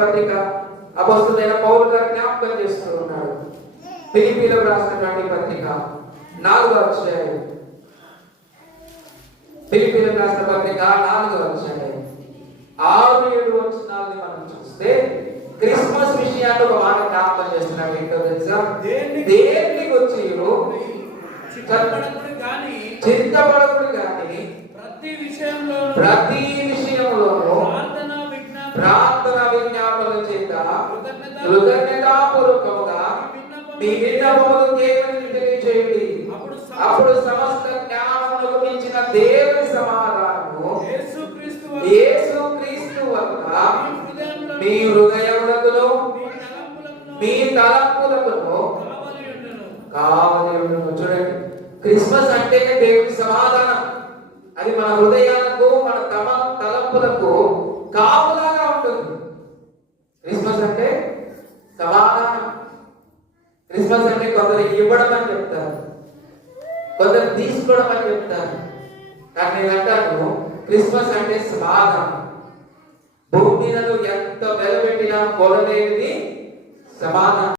పత్రిక అపొస్తలుడైన పౌలు గారు జ్ఞాపకం చేస్తూ ఉన్నాడు. ఫిలిప్పీలకు రాసినటువంటి పత్రిక 4వ అధ్యాయం, ఫిలిప్పీలకు రాసిన పత్రిక 4వ అధ్యాయం 6-7 వచనాలను మనం చూస్తే క్రిస్మస్ విషయాన్ని ఒక మాట జ్ఞాపకం చేస్తున్నాడు. ఏంటో తెలుసా? దేన్ని వచ్చి చింతపడకుడు గాని ప్రతి విషయంలోనూ ప్రార్థన విజ్ఞాపన చేత కృతజ్ఞతాపూర్వకముగా మీ విన్నపములు దేవునికి తెలియజేయండి. అప్పుడు సమస్త జ్ఞానములకు మించిన దేవుని సమాధానము యేసుక్రీస్తు వలన మీ హృదయములకును మీ తలంపులకును కావలి ఉండును. చూడండి, క్రిస్మస్ అంటే దేవుని సమాధానం. అది మన హృదయాలకు మన తలంపులకు కాపులాగా ఉంటుంది. క్రిస్మస్ అంటే సమాధానం. క్రిస్మస్ అంటే కొందరు ఇవ్వడం అని చెప్తారు, కొందరు తీసుకోవడం అని చెప్తారు. కానీ నేను అంటాను, క్రిస్మస్ అంటే సమాధానం. భూమి మీద ఎంత వెలబెట్టినా కొనలేనిది సమాధానం.